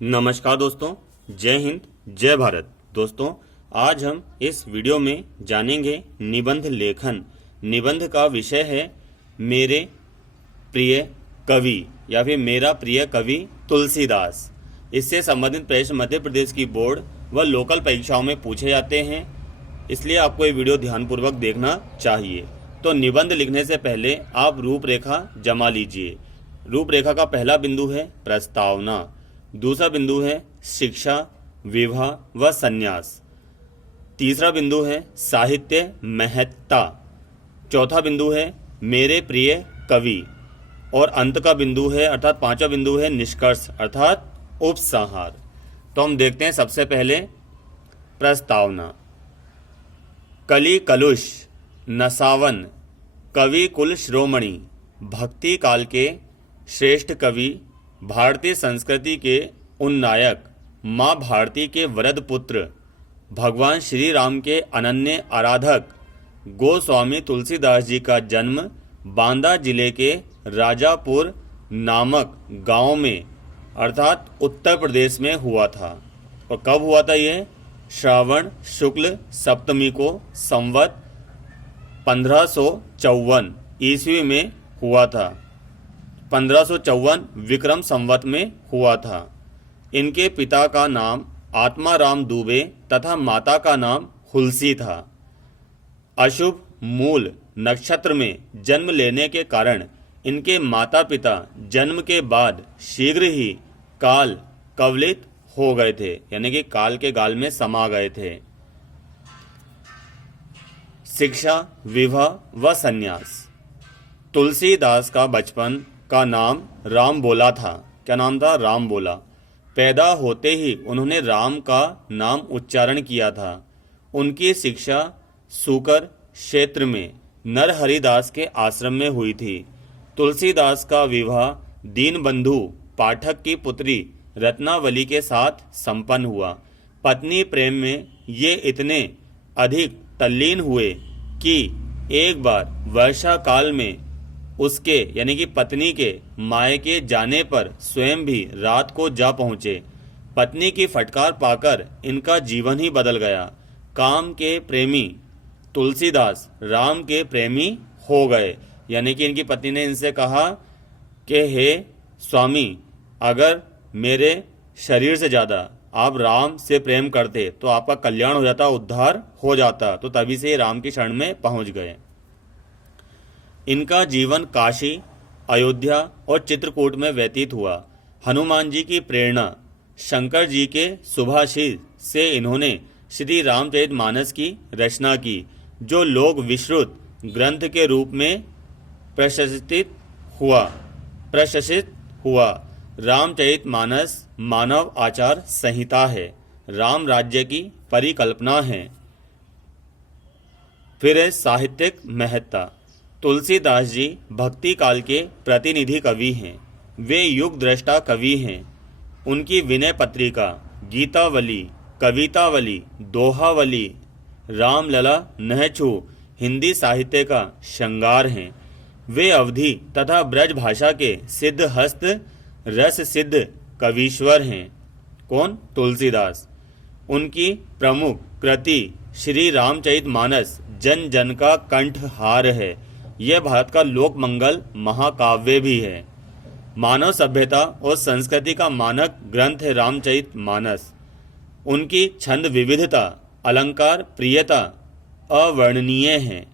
नमस्कार दोस्तों, जय हिंद, जय भारत। दोस्तों, आज हम इस वीडियो में जानेंगे निबंध लेखन। निबंध का विषय है मेरे प्रिय कवि या फिर मेरा प्रिय कवि तुलसीदास। इससे संबंधित प्रश्न मध्य प्रदेश की बोर्ड व लोकल परीक्षाओं में पूछे जाते हैं, इसलिए आपको ये वीडियो ध्यानपूर्वक देखना चाहिए। तो निबंध लिखने से पहले आप रूपरेखा जमा लीजिए। रूपरेखा का पहला बिंदु है प्रस्तावना, दूसरा बिंदु है शिक्षा, विवाह व संन्यास, तीसरा बिंदु है साहित्य महत्ता, चौथा बिंदु है मेरे प्रिय कवि और अंत का बिंदु है अर्थात पांचवा बिंदु है निष्कर्ष अर्थात उपसंहार। तो हम देखते हैं सबसे पहले प्रस्तावना। कलि कलुष नसावन कवि कुल श्रोमणि, भक्ति काल के श्रेष्ठ कवि, भारतीय संस्कृति के उन्नायक, माँ भारती के वरद पुत्र, भगवान श्री राम के अनन्य आराधक गोस्वामी तुलसीदास जी का जन्म बांदा जिले के राजापुर नामक गांव में अर्थात उत्तर प्रदेश में हुआ था। और कब हुआ था ये? श्रावण शुक्ल सप्तमी को संवत 1554 ईस्वी में हुआ था। 1554 विक्रम संवत में हुआ था। इनके पिता का नाम आत्माराम दुबे तथा माता का नाम हुलसी था। अशुभ मूल नक्षत्र में जन्म लेने के कारण इनके माता पिता जन्म के बाद शीघ्र ही काल कवलित हो गए थे, यानी कि काल के गाल में समा गए थे। शिक्षा, विवाह व संन्यास। तुलसीदास का बचपन का नाम राम बोला था। क्या नाम था? राम बोला। पैदा होते ही उन्होंने राम का नाम उच्चारण किया था। उनकी शिक्षा सूकर क्षेत्र में नरहरिदास के आश्रम में हुई थी। तुलसीदास का विवाह दीनबंधु पाठक की पुत्री रत्नावली के साथ संपन्न हुआ। पत्नी प्रेम में ये इतने अधिक तल्लीन हुए कि एक बार वर्षा काल में उसके यानी कि पत्नी के मायके जाने पर स्वयं भी रात को जा पहुँचे। पत्नी की फटकार पाकर इनका जीवन ही बदल गया। काम के प्रेमी तुलसीदास राम के प्रेमी हो गए, यानी कि इनकी पत्नी ने इनसे कहा कि हे स्वामी, अगर मेरे शरीर से ज़्यादा आप राम से प्रेम करते तो आपका कल्याण हो जाता, उद्धार हो जाता। तो तभी से राम की शरण में पहुंच गए। इनका जीवन काशी, अयोध्या और चित्रकूट में व्यतीत हुआ। हनुमान जी की प्रेरणा, शंकर जी के सुभाषित से इन्होंने श्री रामचरितमानस की रचना की, जो लोक विश्रुत ग्रंथ के रूप में प्रशस्तित हुआ। रामचरितमानस मानव आचार संहिता है, राम राज्य की परिकल्पना है। फिर है साहित्यिक महत्ता। तुलसीदास जी भक्ति काल के प्रतिनिधि कवि हैं। वे युग दृष्टा कवि हैं। उनकी विनय पत्रिका, गीतावली, कवितावली, दोहावली, रामलला, नहछू हिंदी साहित्य का श्रृंगार हैं। वे अवधी तथा ब्रज भाषा के सिद्ध हस्त रस सिद्ध कवीश्वर हैं। कौन? तुलसीदास। उनकी प्रमुख कृति श्री रामचरितमानस जन जन का कंठहार है। यह भारत का लोक मंगल महाकाव्य भी है। मानव सभ्यता और संस्कृति का मानक ग्रंथ है रामचरितमानस। उनकी छंद विविधता, अलंकार प्रियता अवर्णनीय है।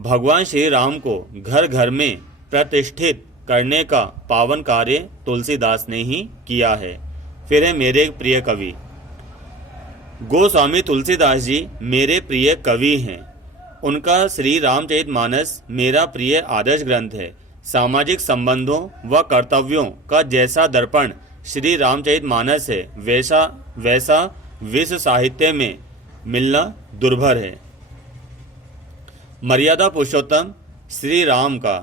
भगवान श्री राम को घर घर में प्रतिष्ठित करने का पावन कार्य तुलसीदास ने ही किया है। फिर है मेरे प्रिय कवि। गोस्वामी तुलसीदास जी मेरे प्रिय कवि हैं। उनका श्री रामचरितमानस मेरा प्रिय आदर्श ग्रंथ है। सामाजिक संबंधों व कर्तव्यों का जैसा दर्पण श्री रामचरितमानस है, वैसा विश्व साहित्य में मिलना दुर्भर है। मर्यादा पुरुषोत्तम श्री राम का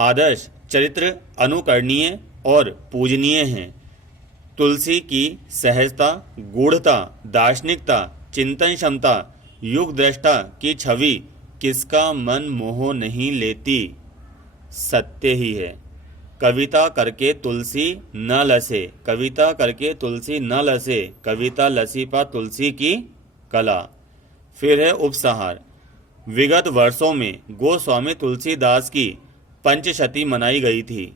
आदर्श चरित्र अनुकरणीय और पूजनीय है। तुलसी की सहजता, गूढ़ता, दार्शनिकता, चिंतन क्षमता, युग दृष्टा की छवि किसका मन मोह नहीं लेती? सत्य ही है। कविता करके तुलसी न लसे, कविता करके तुलसी न लसे, कविता लसी पा तुलसी की कला। फिर है उपसंहार। विगत वर्षों में गोस्वामी तुलसीदास की पंचशती मनाई गई थी।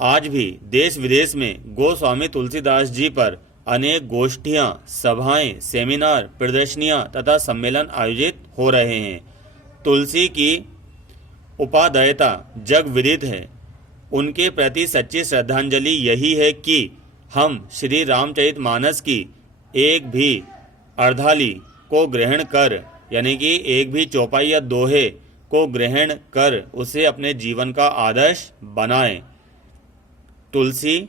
आज भी देश विदेश में गोस्वामी तुलसीदास जी पर अनेक गोष्ठियां, सभाएं, सेमिनार, प्रदर्शनियां तथा सम्मेलन आयोजित हो रहे हैं। तुलसी की उपादेयता जग विदित है। उनके प्रति सच्ची श्रद्धांजलि यही है कि हम श्री रामचरितमानस की एक भी अर्धाली को ग्रहण कर, यानी कि एक भी चौपाई या दोहे को ग्रहण कर उसे अपने जीवन का आदर्श बनाएं। तुलसी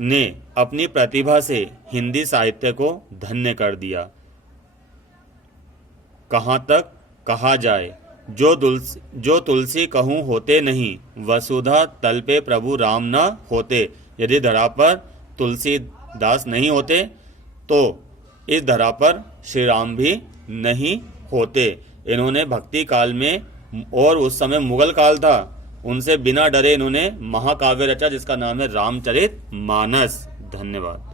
ने अपनी प्रतिभा से हिंदी साहित्य को धन्य कर दिया। कहाँ तक कहा जाए, जो तुलसी कहूँ होते नहीं, वसुधा तल पे प्रभु राम न होते। यदि धरा पर तुलसीदास नहीं होते तो इस धरा पर श्री राम भी नहीं होते। इन्होंने भक्ति काल में, और उस समय मुगल काल था, उनसे बिना डरे इन्होंने महाकाव्य रचा जिसका नाम है रामचरितमानस। धन्यवाद।